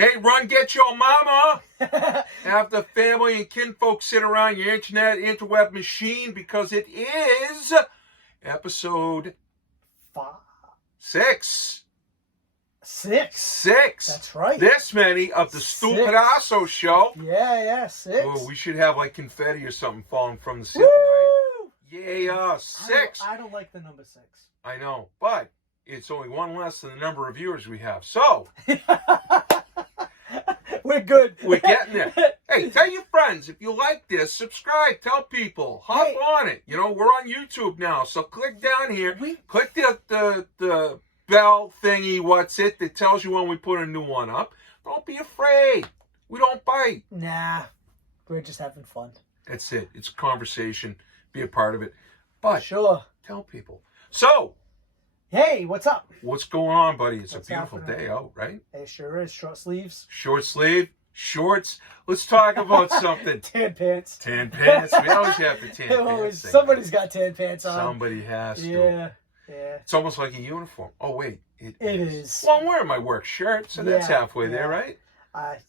Hey, run, get your mama. Have the family and kinfolk sit around your interweb machine because it is episode 6. Six. That's right. This many of the Stu Pidasso show. Yeah, 6. Oh, we should have like confetti or something falling from the ceiling, right? Yeah, 6. I don't like the number 6. I know, but it's only one less than the number of viewers we have. So we're good. We're getting there. Hey, tell your friends if you like this. Subscribe. Tell people. Hop on it. You know, we're on YouTube now, so click down here. Click the bell thingy. What's it that tells you when we put a new one up? Don't be afraid. We don't bite. Nah, we're just having fun. That's it. It's a conversation. Be a part of it. But sure, tell people. So, hey, what's up? What's going on, buddy? It's a beautiful day out, right? It sure is. Short sleeves. Short sleeve, shorts. Let's talk about something. Tan pants. Tan pants. We always have the tan pants. Somebody's got tan pants on. Somebody has to. Yeah. It's almost like a uniform. Oh, wait. It is. Well, I'm wearing my work shirt, so that's halfway there, right?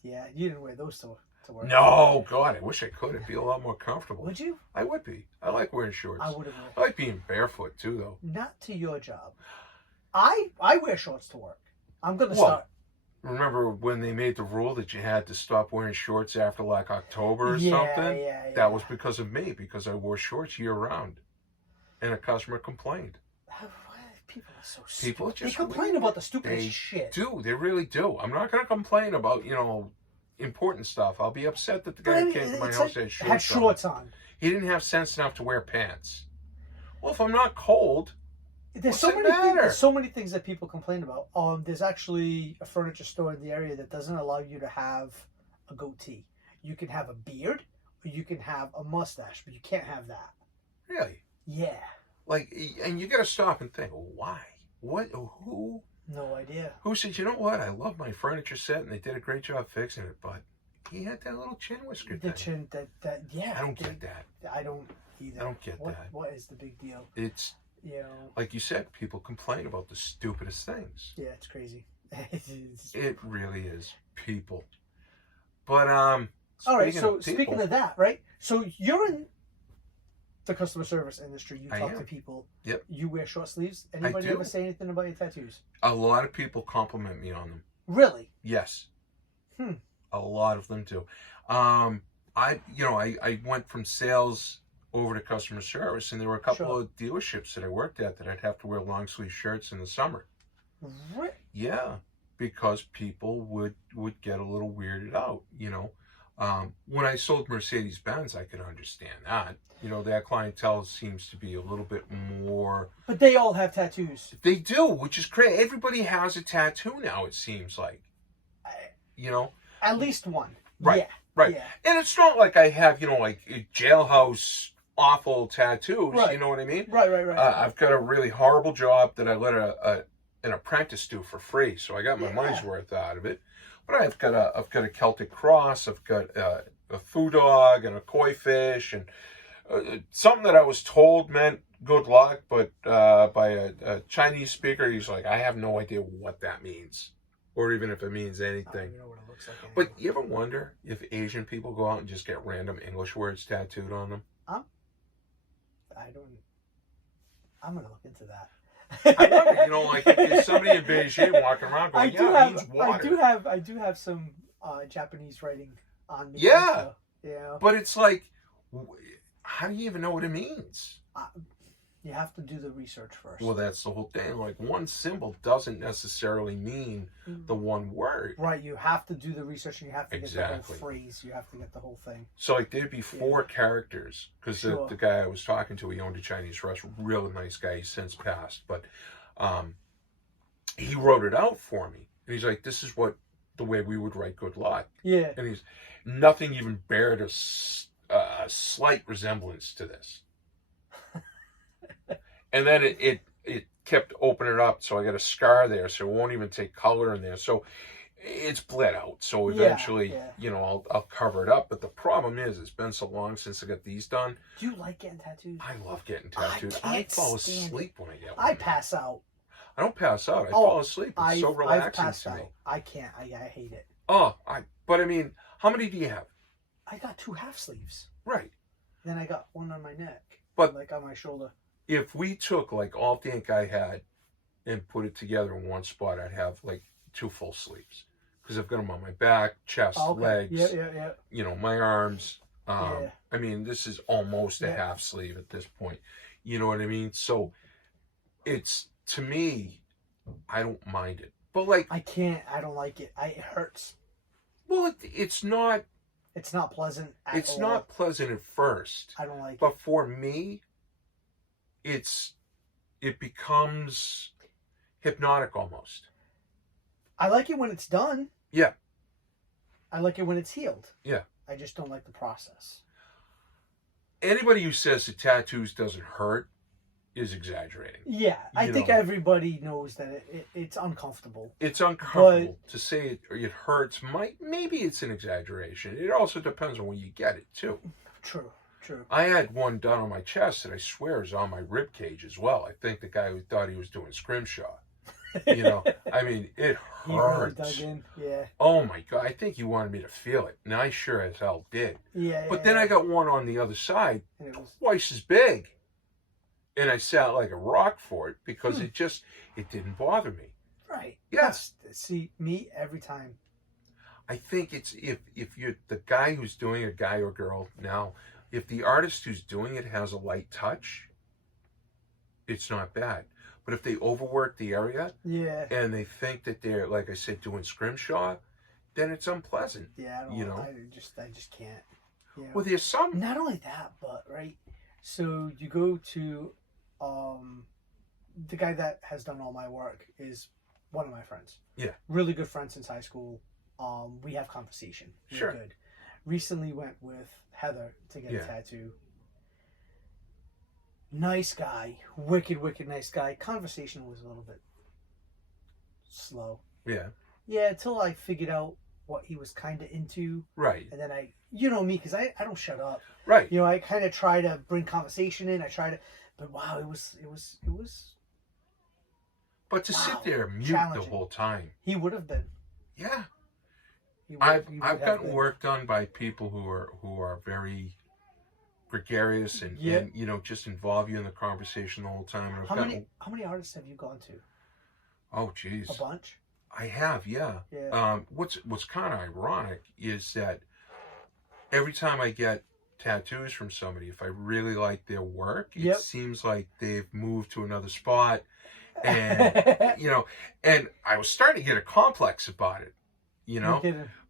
Yeah. You didn't wear those to work. No, God, I wish I could. It'd be a lot more comfortable. Would you? I would be. I like wearing shorts. I would have. I like being barefoot, too, though. Not to your job. I wear shorts to work. I'm going to start. Remember when they made the rule that you had to stop wearing shorts after like October or something? Yeah. That was because of me, because I wore shorts year round. And a customer complained. People are so stupid. They complain weird. About the stupidest shit. They really do. I'm not going to complain about, important stuff. I'll be upset that the guy who came to my house had shorts on. He didn't have sense enough to wear pants. Well, if I'm not cold, there's so many things that people complain about. There's actually a furniture store in the area that doesn't allow you to have a goatee. You can have a beard, or you can have a mustache, but you can't have that. Really? Yeah. And you got to stop and think, why? What? Who? No idea. Who said, you know what? I love my furniture set, and they did a great job fixing it, but he had that little chin whisker thing. The chin, yeah. I don't get that. I don't either. I don't get that. What is the big deal? It's, like you said, people complain about the stupidest things. Yeah, it's crazy. It really is. People. But, all right, so speaking of that, right? So you're in the customer service industry. You talk to people. Yep. You wear short sleeves. Anybody ever say anything about your tattoos? A lot of people compliment me on them. Really? Yes. A lot of them do. I went from sales over to customer service, and there were a couple of dealerships that I worked at that I'd have to wear long sleeve shirts in the summer. Really? Yeah, because people would get a little weirded out, When I sold Mercedes-Benz, I could understand that. That clientele seems to be a little bit more... But they all have tattoos. They do, which is great. Everybody has a tattoo now, it seems like. At least one. Right, yeah. right. Yeah. And it's not like I have, like jailhouse awful tattoos, you know what I mean? Right. I've got a really horrible job that I let an apprentice do for free, so I got my money's worth out of it. But I've got a Celtic cross, I've got a foo dog and a koi fish, and something that I was told meant good luck, but by a Chinese speaker, he's like, I have no idea what that means, or even if it means anything. I don't even know what it looks like anymore. But you ever wonder if Asian people go out and just get random English words tattooed on them? I'm going to look into that. I wonder, like if there's somebody in Beijing walking around going, it means water. I do have some Japanese writing on me. Yeah. Yeah. But it's like, how do you even know what it means? You have to do the research first. Well, that's the whole thing. Like, one symbol doesn't necessarily mean the one word. Right. You have to do the research, and you have to get the whole phrase. You have to get the whole thing. So, like, there'd be 4 characters. Because the guy I was talking to, he owned a Chinese restaurant. Really nice guy. He's since passed. But he wrote it out for me. And he's like, this is the way we would write good luck. Yeah. And nothing even bared a slight resemblance to this. And then it kept opening up, so I got a scar there, so it won't even take color in there. So it's bled out. So eventually, I'll cover it up. But the problem is, it's been so long since I got these done. Do you like getting tattoos? I love getting tattoos. I fall asleep when I get one. I pass out. I don't pass out. I fall asleep. It's so I've relaxing passed to me. out. I can't. I hate it. But I mean, how many do you have? I got 2 half sleeves. Right. Then I got one on my neck. But like on my shoulder. If we took like all the ink I had and put it together in one spot, I'd have like 2 full sleeves. Because I've got them on my back, chest, legs, my arms. I mean, this is almost a half sleeve at this point. You know what I mean? So it's, to me, I don't mind it. But like, I can't. I don't like it. It hurts. Well, it's not. It's not pleasant at all. It's not pleasant at first. I don't like it. But for me, it becomes hypnotic almost. I like it when it's done. Yeah. I like it when it's healed. Yeah. I just don't like the process. Anybody who says the tattoos doesn't hurt is exaggerating. Yeah, I think everybody knows that it's uncomfortable. It's uncomfortable to say it hurts. Maybe it's an exaggeration. It also depends on when you get it too. True. I had one done on my chest that I swear is on my rib cage as well. I think the guy who thought he was doing scrimshaw. I mean, it hurts. He really dug in. Yeah. Oh my God, I think he wanted me to feel it, and I sure as hell did. Yeah. But then I got one on the other side, twice as big. And I sat like a rock for it because it didn't bother me. Right. Yes. See, me every time. I think it's if you're the guy who's doing it, guy or girl now, if the artist who's doing it has a light touch, it's not bad. But if they overwork the area, and they think that they're, like I said, doing scrimshaw, then it's unpleasant. Yeah, I just can't. Well, there's some. Not only that, but right. So you go to, the guy that has done all my work is one of my friends. Yeah. Really good friend since high school. We have conversation. Sure. Good. Recently went with Heather to get a tattoo. Nice guy. Wicked nice guy. Conversation was a little bit slow. Yeah. Yeah, until I figured out what he was kind of into. Right. And then you know me, because I don't shut up. Right. I kind of try to bring conversation in. But wow, it was. But to sit there mute the whole time. He would have been. Yeah. I've gotten work done by people who are very gregarious and just involve you in the conversation the whole time. And how many artists have you gone to? Oh, geez. A bunch? I have, yeah. What's kind of ironic is that every time I get tattoos from somebody, if I really like their work, it seems like they've moved to another spot, and and I was starting to get a complex about it,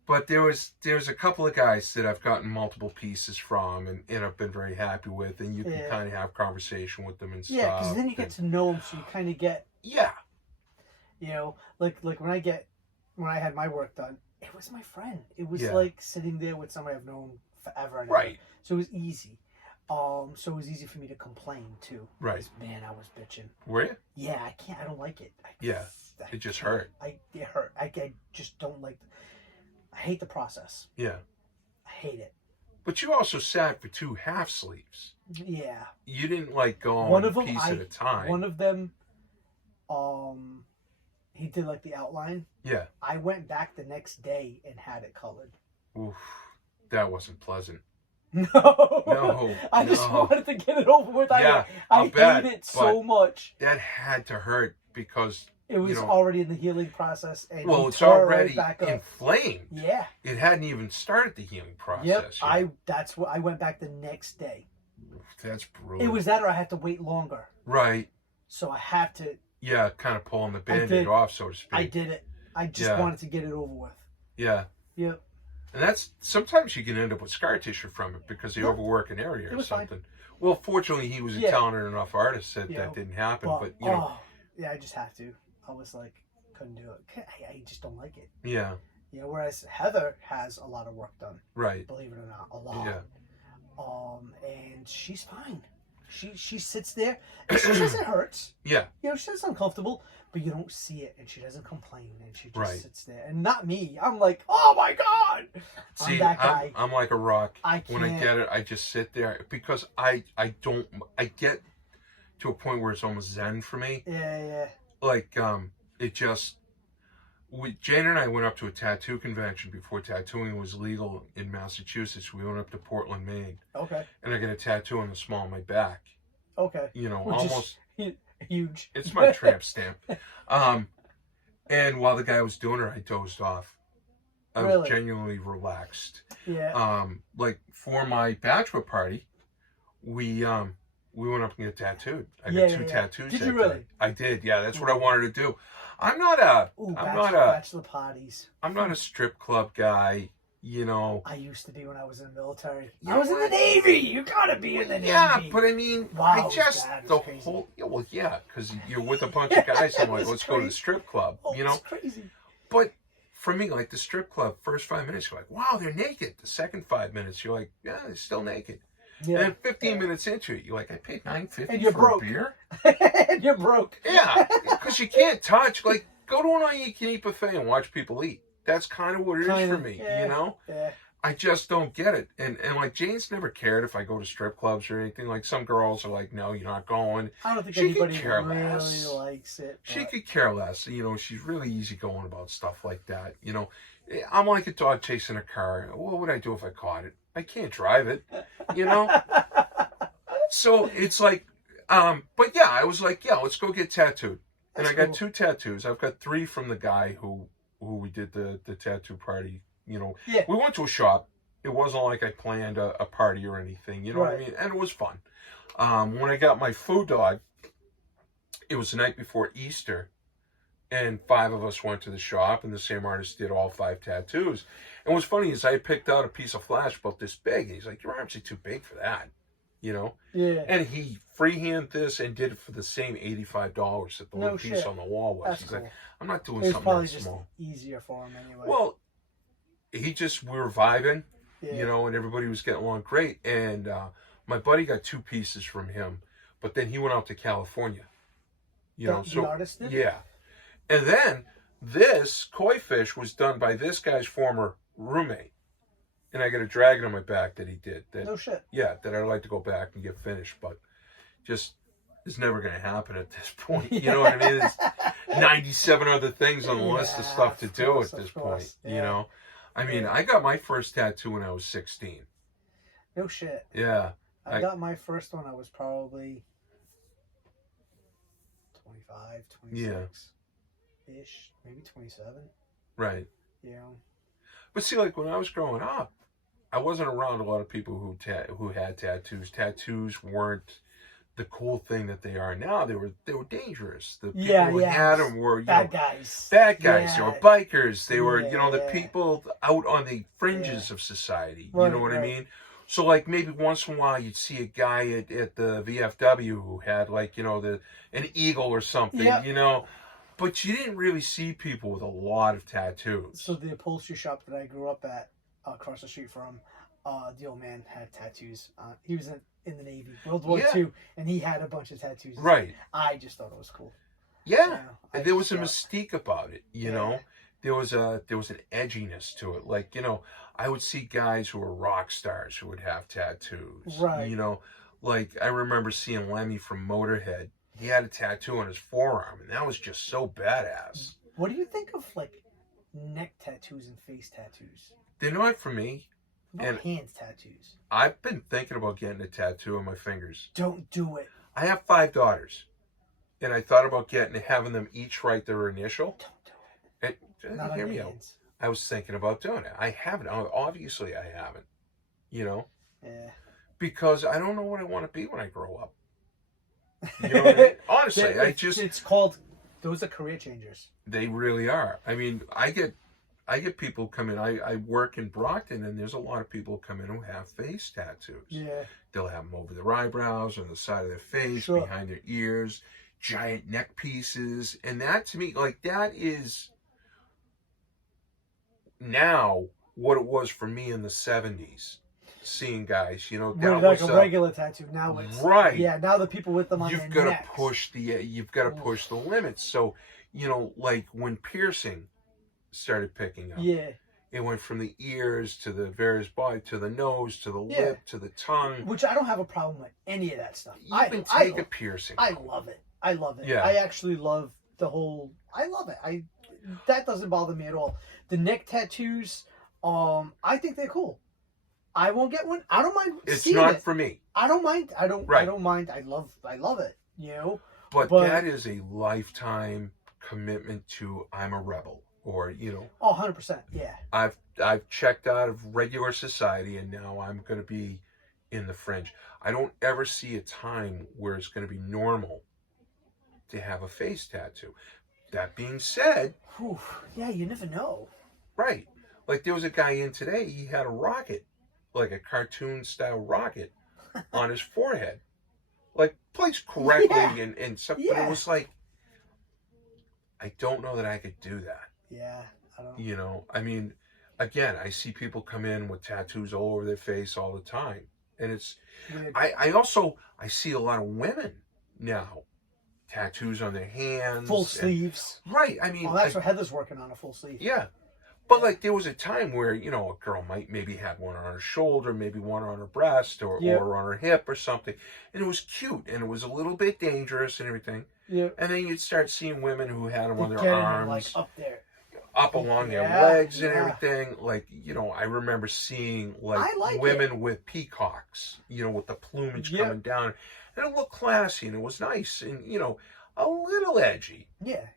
But there was a couple of guys that I've gotten multiple pieces from, and I've been very happy with, and you can kind of have conversation with them and stuff. Yeah, because then you get to know them, so you kind of get. Yeah. Like when I had my work done, it was my friend. It was like sitting there with somebody I've known forever and ever. So it was easy. So it was easy for me to complain too. Right. Man, I was bitching. Were you? Yeah, I can't. I don't like it. It just hurt. It hurt. I just don't like. I hate the process. Yeah. I hate it. But you also sat for 2 half sleeves. Yeah. You didn't go on a piece at a time. One of them, he did the outline. Yeah. I went back the next day and had it colored. Oof. That wasn't pleasant. No. I just wanted to get it over with. Yeah, I hate it so much. That had to hurt because it was already in the healing process. And it's already inflamed. Yeah. It hadn't even started the healing process. Yep. I went back the next day. That's brutal. It was that, or I had to wait longer. Right. So I had to. Yeah, kind of pulling the Band-Aid off, so to speak. I did it. I just wanted to get it over with. Yeah. Yep. And that's, sometimes you can end up with scar tissue from it because you overwork an area or something. Fine. Well, fortunately, he was a talented enough artist that that didn't happen. But yeah, I just have to. I was couldn't do it. I just don't like it. Yeah. Whereas Heather has a lot of work done. Right. Believe it or not, a lot. Yeah. And she's fine. She sits there. And she says it hurts. Yeah. She says it's uncomfortable, but you don't see it, and she doesn't complain, and she just sits there. And not me. I'm like, oh my God. See, I'm that guy. I'm like a rock. When I get it, I just sit there because I get to a point where it's almost zen for me. Yeah. like it just. Jane and I went up to a tattoo convention before tattooing was legal in Massachusetts. We went up to Portland, Maine. Okay. And I got a tattoo on the small of my back. Okay. You know, Which almost is huge. It's my tramp stamp. And while the guy was doing it, I dozed off. I was genuinely relaxed. Yeah. Like for my bachelor party, we went up and got tattooed. I got two tattoos. Did you really? I did. Yeah, that's what I wanted to do. I'm not a bachelor parties. I'm not a strip club guy, you know. I used to be when I was in the military. I was in the Navy. You gotta be in the Navy. Yeah, but I mean, wow, whole because you're with a bunch of guys and like, let's go to the strip club, you know. It's crazy. But for me, like the strip club, first 5 minutes, you're like, wow, they're naked. The second 5 minutes, you're like, yeah, they're still naked. Yeah, and then 15 minutes into it, you're like, I paid $9.50 for a beer? And you're broke. Yeah, because you can't touch. Like, go to an all-you-can-eat buffet and watch people eat. That's kind of what it is for me, you know? Yeah. I just don't get it. And like, Jane's never cared if I go to strip clubs or anything. Like, some girls are like, no, you're not going. I don't think she anybody really likes it. But... She could care less. You know, she's really easygoing about stuff like that. You know, I'm like a dog chasing a car. What would I do if I caught it? I can't drive it, you know? So it's like, but yeah, I was like, yeah, let's go get tattooed. And I got 2 tattoos. I've got 3 from the guy who we did the tattoo party. You know, we went to a shop. It wasn't like I planned a party or anything. You know what I mean? And it was fun. When I got my food dog, it was the night before Easter. And 5 of us went to the shop, and the same artist did all 5 tattoos. And what's funny is I picked out a piece of flash about this big, and he's like, your arms are too big for that, you know? Yeah. And he freehand this and did it for the same $85 that the little piece on the wall was. That's he's cool. like, I'm not doing it something that that small. Easier for him anyway. Well, we were vibing, you know, and everybody was getting along great. And my buddy got 2 pieces from him, but then he went out to California. You know, the artist did? Yeah. And then this koi fish was done by this guy's former roommate. And I got a dragon on my back that he did. No shit. Yeah, that I'd like to go back and get finished, but just it's never going to happen at this point. You know what I mean? There's 97 other things on the list of stuff to do at this point. You know? I mean, I got my first tattoo when I was 16. No shit. Yeah. I got my first one, I was probably 25, 26. Ish, maybe 27. Right. Yeah. But see, like when I was growing up, I wasn't around a lot of people who had tattoos. Tattoos weren't the cool thing that they are now. They were dangerous. The people who had them were bad guys. Bad guys. They were bikers. They were the people out on the fringes of society. You know what I mean? So like maybe once in a while you'd see a guy at the VFW who had like an eagle or something. You know. But you didn't really see people with a lot of tattoos. So the upholstery shop that I grew up at, across the street from, the old man had tattoos. He was in the Navy, World War II, and he had a bunch of tattoos. Right. I just thought it was cool. Yeah, and there was a mystique about it. You know, there was an edginess to it. Like I would see guys who were rock stars who would have tattoos. Right. You know, like I remember seeing Lemmy from Motorhead. He had a tattoo on his forearm, and that was just so badass. What do you think of like neck tattoos and face tattoos? They're not for me. And hands tattoos. I've been thinking about getting a tattoo on my fingers. Don't do it. I have 5 daughters, and I thought about having them each write their initial. Don't do it. Not hear me out. I was thinking about doing it. I haven't. Obviously, I haven't. You know. Yeah. Because I don't know what I want to be when I grow up. You know what I mean? Honestly, it's called, those are career changers. They really are. I mean, I get people come in. I work in Brockton, and there's a lot of people come in who have face tattoos. Yeah. They'll have them over their eyebrows, on the side of their face, behind their ears, giant neck pieces. And that, to me, like, that is now what it was for me in the 70s. Seeing guys, that like was a regular tattoo. Now it's now the people with them on you've their got necks. to push push the limits. So like when piercing started picking up, it went from the ears to the various body to the nose to the lip to the tongue. Which I don't have a problem with any of that stuff. You can take a piercing. I love it. Yeah. I actually love the whole. I love it. That doesn't bother me at all. The neck tattoos, I think they're cool. I won't get one. I don't mind. It's seeing not it. for me. I don't mind. I don't. Right. I don't mind. I love it. You know. But that is a lifetime commitment to I'm a rebel, or Oh, 100%. Yeah. I've checked out of regular society and now I'm going to be in the fringe. I don't ever see a time where it's going to be normal to have a face tattoo. That being said, Whew. Yeah, you never know. right? Like there was a guy in today. He had a rocket, like a cartoon style rocket, on his forehead, like placed correctly and stuff. But it was like, I don't know that I could do that. Yeah, I don't. I mean, again, I see people come in with tattoos all over their face all the time, and it's. Weird. I see a lot of women now, tattoos on their hands, Full sleeves. Right. I mean, that's what Heather's working on, a full sleeve. Yeah. But like there was a time where, a girl might maybe have one on her shoulder, maybe one on her breast or on her hip or something. And it was cute and it was a little bit dangerous and everything. Yeah. And then you'd start seeing women who had them on their Getting arms. like up there. Up along their legs and everything. Like, I remember seeing like women with peacocks, with the plumage coming down. And it looked classy and it was nice and, a little edgy. Yeah.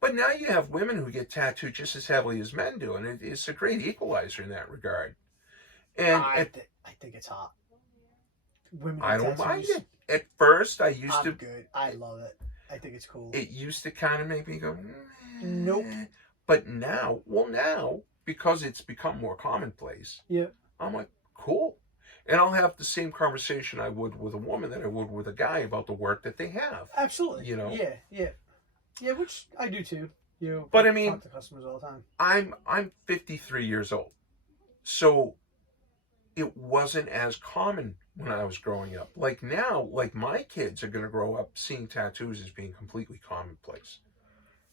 But now you have women who get tattooed just as heavily as men do, and it's a great equalizer in that regard. And I think it's hot. Women. I don't mind it. At first, I used I'm to. Good. I love it. I think it's cool. It used to kind of make me go, nope. But now, because it's become more commonplace, I'm like, cool. And I'll have the same conversation I would with a woman that I would with a guy about the work that they have. Absolutely. Yeah, which I do too. But I mean, talk to customers all the time. I'm 53 years old, so it wasn't as common when I was growing up. Like now, like my kids are going to grow up seeing tattoos as being completely commonplace.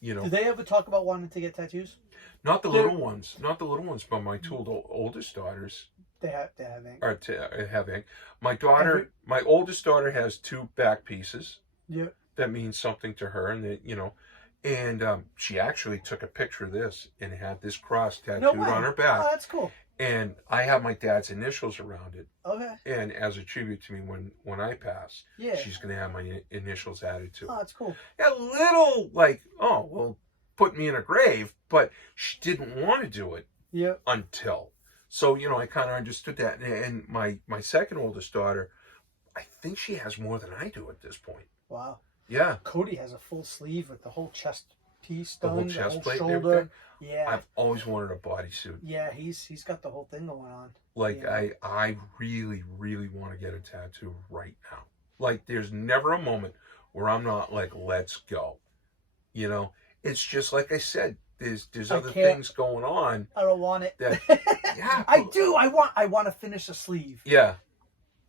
Do they ever talk about wanting to get tattoos? Not the little ones, but my two oldest daughters. They have ink. Are having. My daughter, my oldest daughter has 2 back pieces. Yeah. That means something to her, and that and she actually took a picture of this and had this cross tattooed on her back. Oh, that's cool. And I have my dad's initials around it. Okay. And as a tribute to me when I pass, she's going to have my initials added to it. Oh, that's cool. A little like, oh, well, put me in a grave, but she didn't want to do it until. So, I kind of understood that. And my second oldest daughter, I think she has more than I do at this point. Wow. Yeah. Cody has a full sleeve with the whole chest piece done, the whole chest plate shoulder. And everything. Yeah. I've always wanted a bodysuit. Yeah, he's got the whole thing going on. Like I really, really want to get a tattoo right now. Like there's never a moment where I'm not like, let's go. It's just like I said, there's other things going on. I don't want it. That, I do. I want to finish a sleeve. Yeah.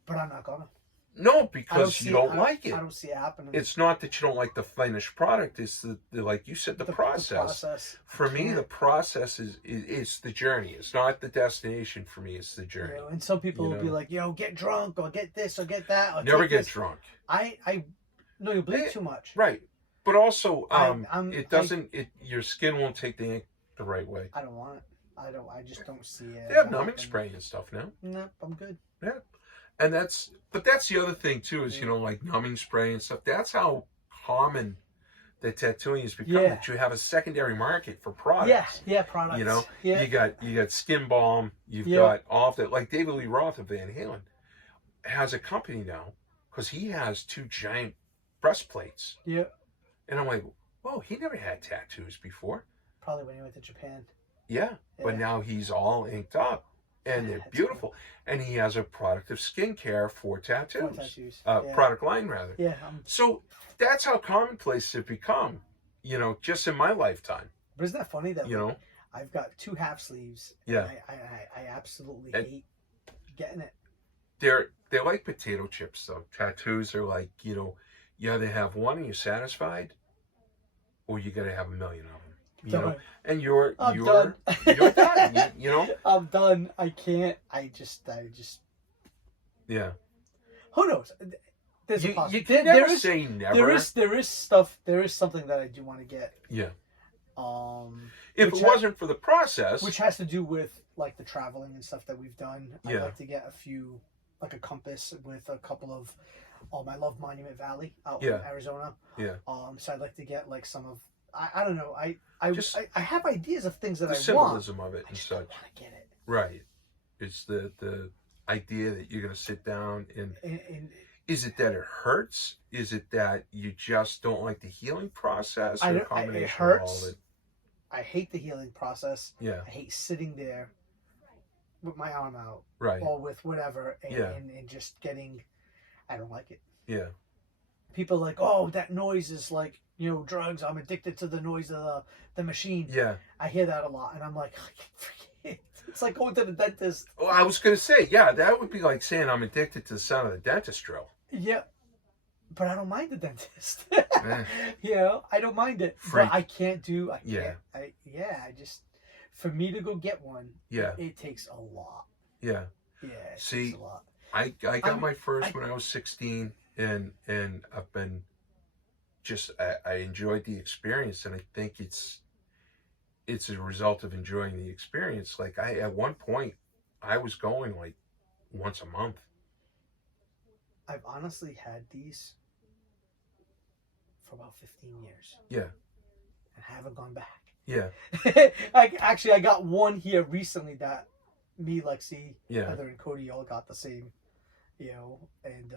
But I'm not gonna. No, because you don't like it. I don't see it happening. It's not that you don't like the finished product. It's the like you said, the process. The process. For me, the process is the journey. It's not the destination for me. It's the journey. And some people will be like, get drunk or get this or get that. Or never get drunk. No, you bleed too much. Right. But also, your skin won't take the ink the right way. I don't want it. I just don't see it. They have numbing spray and stuff now. Nope, I'm good. Yeah. And that's the other thing too, is, like numbing spray and stuff. That's how common the tattooing has become, that you have a secondary market for products. Yeah, products. You got skin balm, you've got all of that. Like David Lee Roth of Van Halen has a company now because he has 2 giant breastplates. Yeah. And I'm like, whoa, he never had tattoos before. Probably when he went to Japan. Yeah. But now he's all inked up. And they're beautiful. Cool. And he has a product of skincare for tattoos. Product line, rather. Yeah. So that's how commonplace it become, just in my lifetime. But isn't that funny that, I've got 2 half sleeves. Yeah. I absolutely hate getting it. They're like potato chips, though. Tattoos are like, you either have one and you're satisfied, or you got to have a million of them. And you're done. You're done. I'm done. I can't. I just. Yeah. Who knows? there's a You possibility. can never say never. There is stuff. There is something that I do want to get. Yeah. Um, If it wasn't for the process, which has to do with like the traveling and stuff that we've done. I'd Yeah. like to get a few, like a compass with a couple of. I love Monument Valley out in Arizona. Yeah. So I'd like to get like some of. I don't know. I have ideas of things that the I want. symbolism of it I and just such. don't want to get it. Right. It's the idea that you're going to sit down and is it that it hurts? Is it that you just don't like the healing process? Or a combination it hurts. Of all of it? I hate the healing process. Yeah. I hate sitting there with my arm out. Right. Or with whatever and, Yeah. and just getting. I don't like it. Yeah. People are like, oh, that noise is like, drugs. I'm addicted to the noise of the machine. Yeah. I hear that a lot, and I'm like, it's like going to the dentist. Well, I was going to say, yeah, that would be like saying I'm addicted to the sound of the dentist drill. Yeah, but I don't mind the dentist. Eh. I don't mind it. Freak. But I can't do. Yeah. I just for me to go get one. Yeah. It takes a lot. Yeah. Yeah. It See, takes a lot. I got my first when I was 16, and I've been just I enjoyed the experience, and I think it's a result of enjoying the experience. Like at one point I was going like once a month. I've honestly had these for about 15 years. Yeah. And haven't gone back. Yeah. I got one here recently that me, Lexi, Heather, and Cody all got the same, and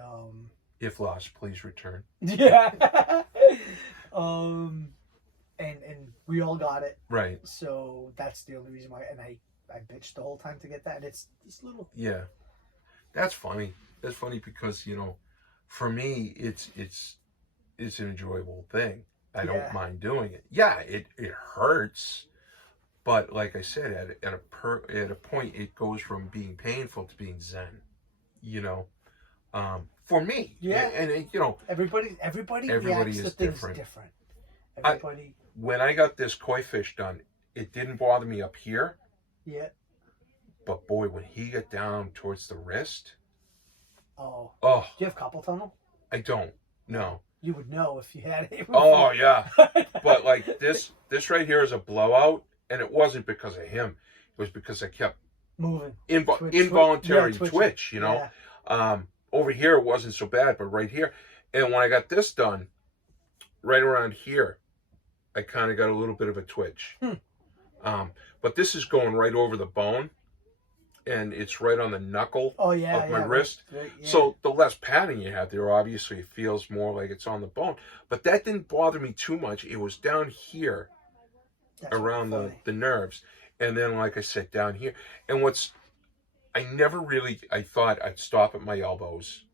if lost, please return. Yeah. And we all got it. Right. So that's the only reason why. And I bitched the whole time to get that. And it's these little. Yeah. That's funny. That's funny because for me, it's an enjoyable thing. I don't mind doing it. Yeah, it hurts, but like I said, at a point, it goes from being painful to being zen. For me. Yeah. And everybody reacts is to things different. Everybody. When I got this koi fish done, it didn't bother me up here. Yeah. But boy, when he got down towards the wrist. Oh. Oh. Do you have carpal tunnel? I don't. No. You would know if you had it. Oh yeah. But like this right here is a blowout, and it wasn't because of him. It was because I kept moving. Involuntary twitch. Over here it wasn't so bad, but right here, and when I got this done, right around here, I kind of got a little bit of a twitch. But this is going right over the bone, and it's right on the knuckle of my wrist. Right, yeah. So the less padding you have there, obviously it feels more like it's on the bone. But that didn't bother me too much. It was down here. That's around the nerves. And then, like I said, down here. And I thought I'd stop at my elbows.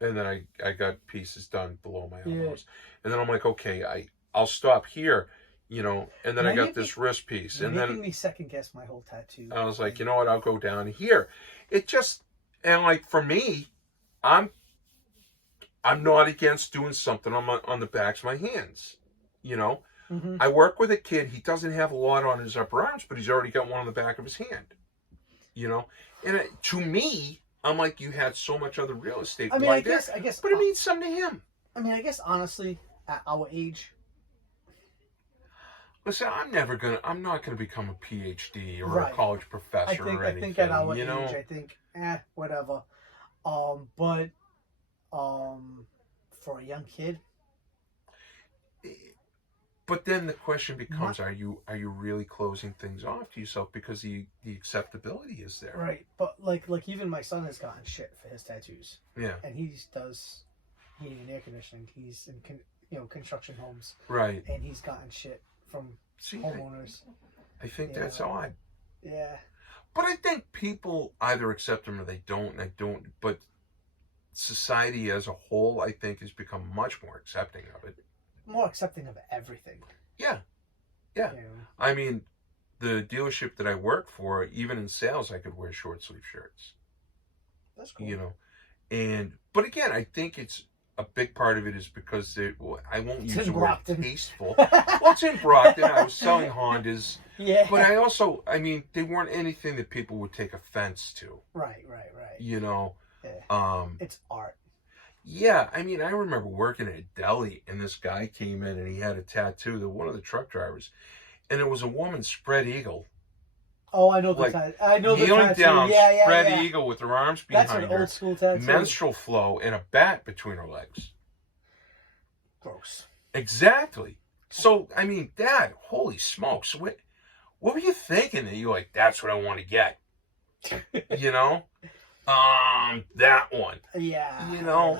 And then I got pieces done below my elbows. And then I'm like, okay, I'll stop here, and then I got this wrist piece. And then me second guess my whole tattoo. I was like, you know what, I'll go down here. It just, and like for me, I'm not against doing something on the backs of my hands, Mm-hmm. I work with a kid. He doesn't have a lot on his upper arms, but he's already got one on the back of his hand. And to me, I'm like, you had so much other real estate. I mean, I guess, but it means something to him. I mean, I guess honestly, at our age. Listen, I'm not gonna become a PhD or a college professor or anything. I think at our age, I think, whatever. But for a young kid. But then the question becomes: Are you really closing things off to yourself because the acceptability is there? Right, but like even my son has gotten shit for his tattoos. Yeah, and he does heating and air conditioning. He's in construction homes. Right, and he's gotten shit from homeowners. I think that's odd. Yeah, but I think people either accept them or they don't. And I don't. But society as a whole, I think, has become much more accepting of it. More accepting of everything. Yeah. I mean, the dealership that I work for, even in sales, I could wear short sleeve shirts. That's cool. But again, I think it's a big part of it is because I won't use the word tasteful. Well, it's in Brockton. I was selling Hondas. Yeah. But they weren't anything that people would take offense to. Right. Yeah. It's art. Yeah, I mean, I remember working at a deli, and this guy came in, and he had a tattoo, one of the truck drivers, and it was a woman's spread eagle, Oh, I know the like tattoo. I know the kneeling tattoo. down, Yeah, yeah, spread yeah. eagle with her arms That's an behind her, old school tattoo. menstrual flow, and a bat between her legs. Gross. Exactly. So, I mean, Dad, holy smokes, what were you thinking that you like, that's what I want to get? You know? That one. Yeah. You know?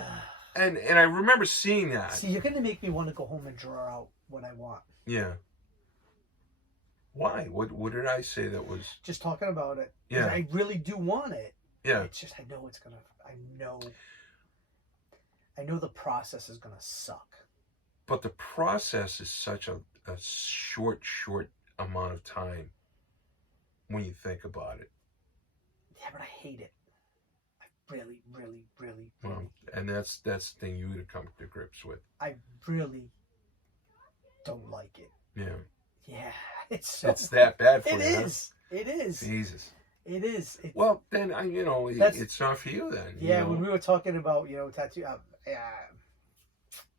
And I remember seeing that. See, you're gonna make me want to go home and draw out what I want. Yeah. Why? What did I say that was? Just talking about it. Yeah. I really do want it. Yeah. It's just I know it's gonna. I know the process is gonna suck. But the process is such a short amount of time when you think about it. Yeah, but I hate it. I really. Well, and that's the thing you gotta come to grips with. I really don't like it. Yeah. Yeah, it's that bad for it you. Is. Huh? It is. Jesus. It is. Well, then it's not for you then. Yeah, when we were talking about tattoo,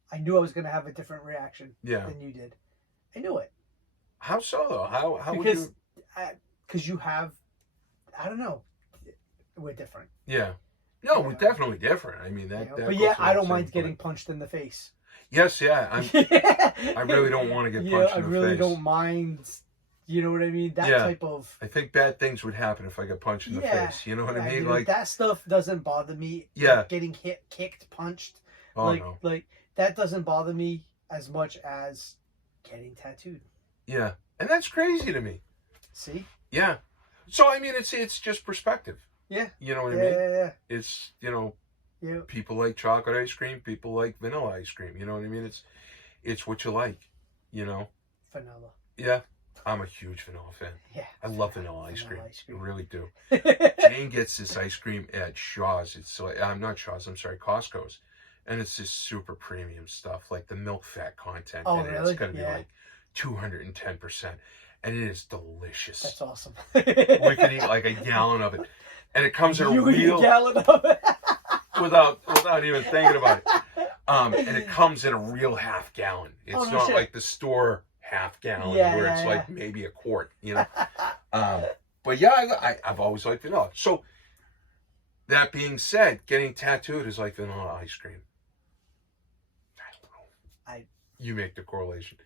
I knew I was gonna have a different reaction than you did. I knew it. How so though? How because, would you? Because you have, I don't know, we're different. Yeah. No, we're definitely different. I mean that. But yeah, I don't mind getting punched in the face. Yes, yeah. I really don't want to get punched in the face. I really don't mind. You know what I mean? That type of. I think bad things would happen if I got punched in the face. You know what I mean? Like that stuff doesn't bother me. Yeah. Like getting hit, kicked, punched. Oh no. Like that doesn't bother me as much as getting tattooed. Yeah, and that's crazy to me. See? Yeah. So I mean, it's just perspective. Yeah. You know what I mean? Yeah. It's Yeah. people like chocolate ice cream. People like vanilla ice cream. You know what I mean? It's what you like. You know. Vanilla. Yeah. I'm a huge vanilla fan. Yeah. I love vanilla ice cream. I really do. Costco's. Jane gets this ice cream at Shaw's. It's like, I'm not Shaw's, I'm sorry, Costco's. And it's this super premium stuff, like the milk fat content. Oh, in it. really? It's going to be like 210%. And it is delicious. That's awesome. We can eat like a gallon of it. And it comes in a real... a gallon of it. without even thinking about it. And it comes in a real half gallon. It's not like the store half gallon where it's like maybe a quart, but yeah, I've always liked vanilla. So that being said, getting tattooed is like vanilla ice cream. I don't know. You make the correlation.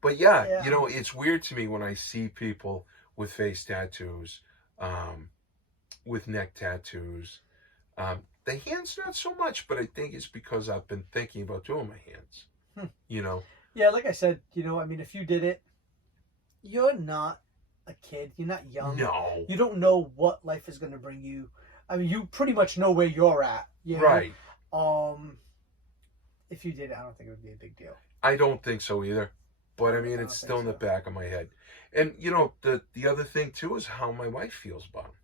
But yeah, it's weird to me when I see people with face tattoos, with neck tattoos. The hands not so much, but I think it's because I've been thinking about doing my hands. Yeah, like I said, if you did it, you're not a kid. You're not young. No. You don't know what life is going to bring you. I mean, you pretty much know where you're at. Right. If you did it, I don't think it would be a big deal. I don't think so either. But I mean, it's still in the back of my head. And, the other thing, too, is how my wife feels about them.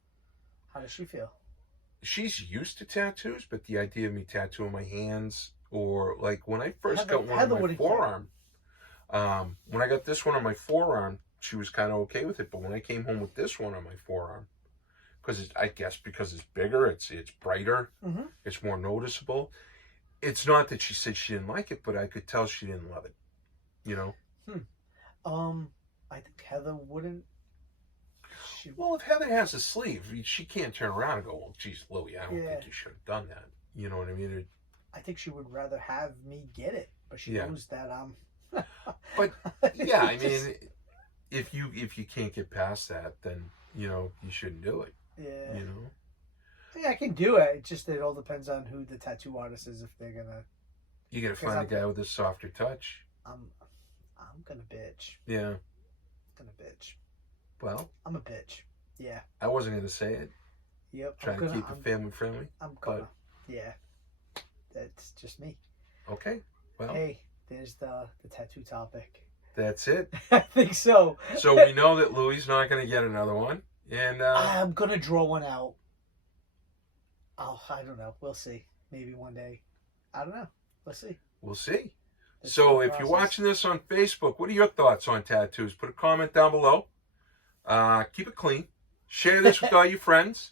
How does she feel? She's used to tattoos, but the idea of me tattooing my hands, or like when I first got one on my forearm, when I got this one on my forearm, she was kind of okay with it. But when I came home with this one on my forearm, because because it's bigger, it's brighter, it's more noticeable. It's not that she said she didn't like it, but I could tell she didn't love it. I think Heather wouldn't. Well, if Heather has a sleeve, she can't turn around and go, "Well, geez, Louie, I don't think you should have done that." You know what I mean? I think she would rather have me get it, but she knows that I'm. But yeah, I mean, if you can't get past that, then you shouldn't do it. Yeah. Yeah, I can do it. It's just it all depends on who the tattoo artist is. If they're gonna. You gotta find a guy with a softer touch. I'm gonna bitch. Yeah. I'm gonna bitch. Well, I'm a bitch. Yeah. I wasn't going to say it. Yep. Trying to keep it family friendly. I'm gonna. Yeah. That's just me. Okay. Well. Hey, there's the tattoo topic. That's it. I think so. So we know that Louie's not going to get another one, and I'm gonna draw one out. Oh, I don't know. We'll see. Maybe one day. I don't know. We'll see. We'll see. So if you're watching this on Facebook, what are your thoughts on tattoos? Put a comment down below. Keep it clean. Share this with all your friends.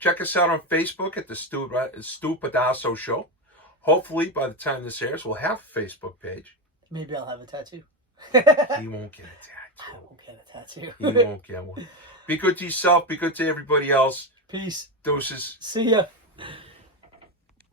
Check us out on Facebook at the Stu Pidasso Show. Hopefully, by the time this airs, we'll have a Facebook page. Maybe I'll have a tattoo. He won't get a tattoo. I won't get a tattoo. He won't get one. Be good to yourself. Be good to everybody else. Peace. Doses. See ya.